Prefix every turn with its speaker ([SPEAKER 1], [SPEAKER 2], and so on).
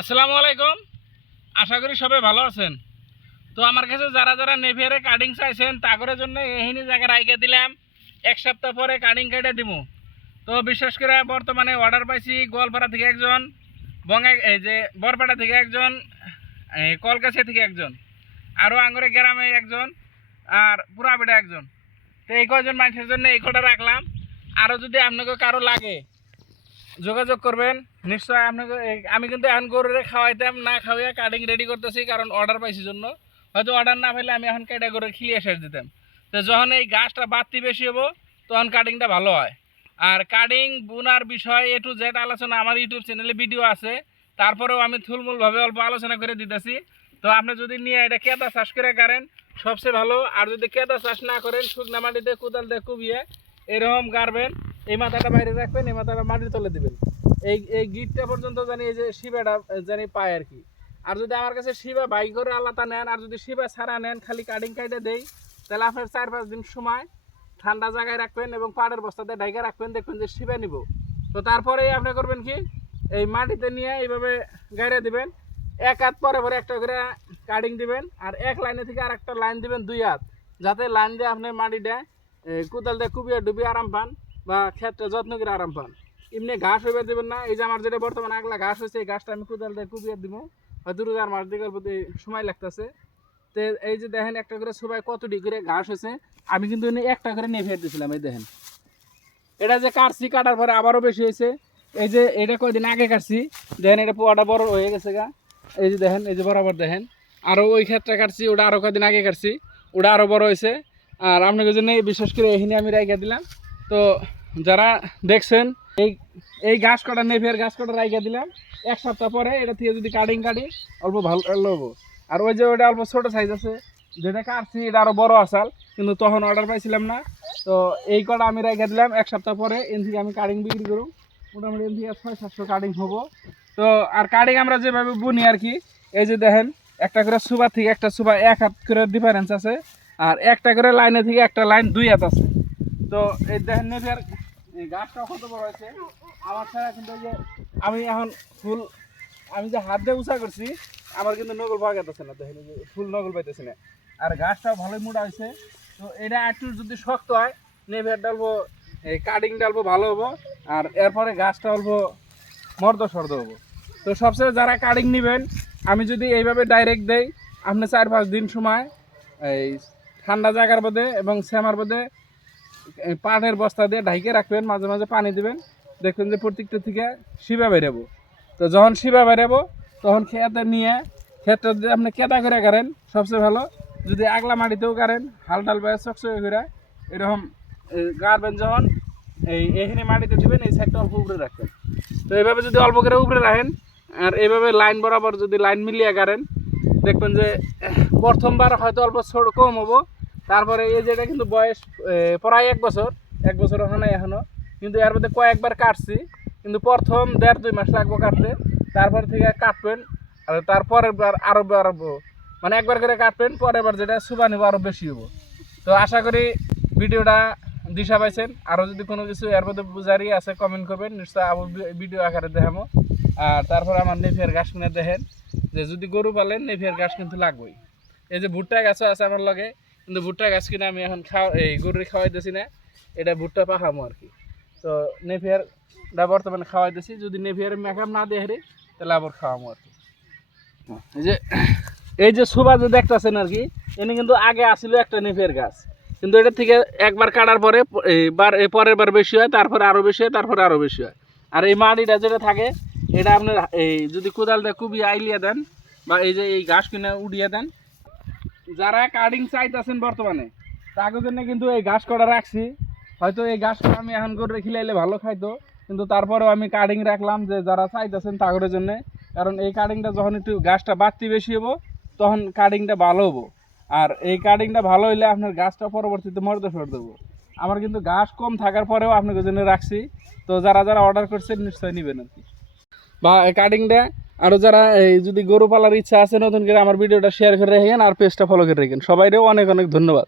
[SPEAKER 1] আসসালামু আলাইকুম। আশা করি সবাই ভালো আছেন। তো আমার কাছে যারা যারা নেভিয়ারে কাটিং চাইছেন, তাগরের জন্য এহিনি জায়গা রাইকে দিলাম। এক সপ্তাহ পরে কাটিং কেটে দিব তো বিশেষ করে বর্তমানে অর্ডার পাইছি গোয়ালপাড়া থেকে একজন, বঙ্গা, এই যে বরপাড়া থেকে একজন কলকাছা থেকে একজন আরও আঙ্গুরে গ্রামে একজন, আর পুরাবিটা একজন। তো এই কয়জন মানুষের জন্য এই কটা রাখলাম। আরও যদি আপনাকে কারও লাগে যোগাযোগ করবেন। নিশ্চয় আপনাকে আমি কিন্তু এখন গরুরে খাওয়াইতাম, না খাওয়াইয়া কাটিং রেডি করতেছি, কারণ অর্ডার পাইছি জন্য। হয়তো অর্ডার না পেলে আমি এখন কেটে করে খিলিয়ে শেষ দিতাম। তো যখন এই গাছটা বাড়তি বেশি হব, তখন কাটিংটা ভালো হয়। আর কাটিং বোনার বিষয় এ টু জেড আলোচনা আমার ইউটিউব চ্যানেলে ভিডিও আছে। তারপরেও আমি থুলমূলভাবে অল্প আলোচনা করে দিতেছি। তো আপনি যদি নিয়ে এটা কেদা চাষ করে করেন, সবচেয়ে ভালো। আর যদি কেদা চাষ না করেন, শুকনা মাটিতে কোদাল দিয়ে কুবিয়ে এরকম গাড়বেন। এই মাথাটা বাইরে রাখবেন, এই মাথাটা মাটির তলে দিবেন। এই এই গিটটা পর্যন্ত জানি এই যে শিবাটা জানি পায় আর কি। আর যদি আমার কাছে শিবা বাই করে আলাদা নেন, আর যদি শিবা ছাড়া নেন, খালি কাটিং কাইটে দেই, তাহলে আপনার চার পাঁচ দিন সময় ঠান্ডা জায়গায় রাখবেন এবং পাড়ের বস্তাতে ঢাইকা রাখবেন, দেখবেন যে শিবা নিব। তো তারপরে আপনি করবেন কি, এই মাটিতে নিয়ে এইভাবে গাইড়ে দিবেন। এক হাত পরে পরে একটা করে কাটিং দিবেন, আর এক লাইনে থেকে আর একটা লাইন দিবেন দুই হাত, যাতে লাইন দিয়ে আপনি মাটিটা কোদাল দিয়ে কুবিয়ে ডুবিয়ে আরাম পান। বা ক্ষেত্রে যত্ন করে আরাম পান। এমনি ঘাস হইবে দেবেন না, এই যে আমার যেটা বর্তমানে আগলা ঘাস হয়েছে এই ঘাসটা আমি কোদাল দিয়ে কুবিয়ে দিব হয়তো রোজ আর মাস প্রতি সময় লাগতেছে। তো এই যে দেখেন একটা করে সবাই কতটি করে ঘাস হয়েছে আমি কিন্তু একটা করে নেভে দিয়েছিলাম এই দেখেন। এটা যে কাটছি, কাটার পরে আবারও বেশি হয়েছে এই যে এটা কয়দিন আগে কাটছি, দেখেন এটা পোয়াটা বড় হয়ে গেছে গা। এই যে দেখেন, এই যে বরাবর দেখেন। আরও ওই ক্ষেত্রে কাটছি, ওটা আরও কয়দিন আগে কাটছি, ওটা আরও বড় হয়েছে আর আপনাকে জন্য বিশেষ করে এখানে আমি রাইখা দিলাম। তো যারা দেখছেন, এই এই গাছ কাটা নেভের গাছ কাটা রাইখা দিলাম, এক সপ্তাহ পরে এটা থেকে যদি কাটিং কাটি, অল্প ভালো লবো। আর ওই যে ওটা অল্প ছোটো সাইজ আছে, যেটা কাটছি, এটা আরও বড় আসাল, কিন্তু তখন অর্ডার পাইছিলাম না। তো এই কটা আমি রেখে দিলাম, এক সপ্তাহ পরে এন থেকে আমি কাটিং বিক্রি করব মোটামুটি এন থেকে ছয়, সাতশো কাটিং হব। তো আর কাটিং আমরা যেভাবে বুনি আর কি, এই যে দেখেন, একটা করে সুবা থেকে একটা সুবা এক হাত করে ডিফারেন্স আছে, আর একটা করে লাইনে থেকে একটা লাইন দুই হাত আছে। তো এই দেখেন এই গাছটা কত বড় হয়েছে? আমার ছাড়া কিন্তু যে আমি এখন ফুল, আমি যে হাত দিয়ে উঁচা করছি, আমার কিন্তু নগল পাওয়া গেছে না, দেখেন ফুল নগল পাইতেছি না। আর গাছটাও ভালোই মোটা হয়েছে। তো এটা একটু যদি শক্ত হয়, নেভিয়ার ডালবো, এই কাটিং ডালবো ভালো হব, আর এরপরে গাছটা অল্প মর্দ সর্দ হব। তো সবচেয়ে যারা কাটিং নেবেন, আমি যদি এইভাবে ডাইরেক্ট দেই, আপনি চার পাঁচ দিন সময়, এই ঠান্ডা জায়গার মধ্যে এবং শ্যামার এই পাটের বস্তা দিয়ে ঢাইকে রাখবেন, মাঝে মাঝে পানি দিবেন। দেখবেন যে প্রত্যেকটা থেকে শিবা বেরাবো। তো যখন শিবা বেরাবো, তখন খেতে নিয়ে ক্ষেত্রে যদি আপনি কেদা করে করেন সবচেয়ে ভালো, যদি আগলা মাটিতেও করেন হাল ডাল বেয়ে চকচকে করে, এরকম গাড়বেন যখন, এই, এখানে মাটিতে দিবেন, এই সাইডটা অল্প উপরে রাখবেন। তো এইভাবে যদি অল্প করে উপরে রাখেন, আর এইভাবে লাইন বরাবর যদি লাইন মিলিয়ে করেন দেখবেন যে, প্রথমবার হয়তো অল্প ছোট কম হব তারপরে এই যেটা কিন্তু বয়স প্রায় এক বছর এক বছর হয় নাই এখনও। কিন্তু এর মধ্যে কয়েকবার কাটছি, কিন্তু প্রথম দেড় দুই মাস লাগবো কাটতে, তারপর থেকে কাটবেন, আর তারপরের বার আরও বাড়বো। মানে একবার করে কাটবেন, পরের বার যেটা সুবা নেব আরও বেশি হব তো আশা করি ভিডিওটা দিশা পাইছেন। আরও যদি কোনো কিছু এর মধ্যে বুঝারই আছে কমেন্ট করবেন। নিশ্চয় আবার ভিডিও আকারে দেখাবো আর তারপর আমার নেফিয়ার গাছ কিনে দেখেন, যে যদি গরু পালেন নেফিয়ার গাছ কিন্তু লাগবেই। এই যে ভুট্টা গাছও আছে আমার লগে কিন্তু ভুট্টা গাছ কিনে আমি এখন খাওয়া এই গরুর খাওয়াইতেছি না, এটা ভুট্টা পাহামো আর কি। তো নেভিয়ার নেফিয়ারটা বর্তমানে খাওয়াইতেছি, যদি নেফিয়ার মেকআপ না দিয়ে হেরি, তাহলে আবার খাওয়ামো আর কি। এই যে এই যে শোভা যে দেখতেছেন আর কি, এনে কিন্তু আগে আসছিল একটা নেভিয়ার গাছ। কিন্তু এটা থেকে একবার কাটার পরে বার পরের বার বেশি হয়, তারপরে আরও বেশি হয়, তারপরে আরও বেশি হয়। আর এই মাটিটা যেটা থাকে, এটা আপনার এই যদি কোদাল দিয়ে কুবি আইলিয়ে দেন, বা এই যে এই ঘাস কিনে উড়িয়ে দেন যারা কাটিং চাইতেছেন বর্তমানে তাদের জন্য কিন্তু এই ঘাস কটা রাখছি। হয়তো এই ঘাস কটা আমি এখন করে খিলাইলে ভালো খাইতো, কিন্তু তারপরেও আমি কাটিং রাখলাম যে যারা চাইতেছেন তাদের জন্য, কারণ এই কাটিংটা যখন একটু গাছটা বাড়তি বেশি হব, তখন কাটিংটা ভালো হব। আর এই কাটিংটা ভালো হইলে আপনার গাছটা পরবর্তীতে মরতে ফেরত দেবো। আমার কিন্তু ঘাস কম থাকার পরেও আপনাকে জন্য রাখছি, তো যারা যারা অর্ডার করছেন নিশ্চয়ই নেবেন আর কি। বা এই কাটিংটা আরও যারা এই যদি গরু পালার ইচ্ছা আছে, নতুন করে আমার ভিডিওটা শেয়ার করে রাখেন আর পেজটা ফলো করে রাখেন। সবাইরেও অনেক অনেক ধন্যবাদ।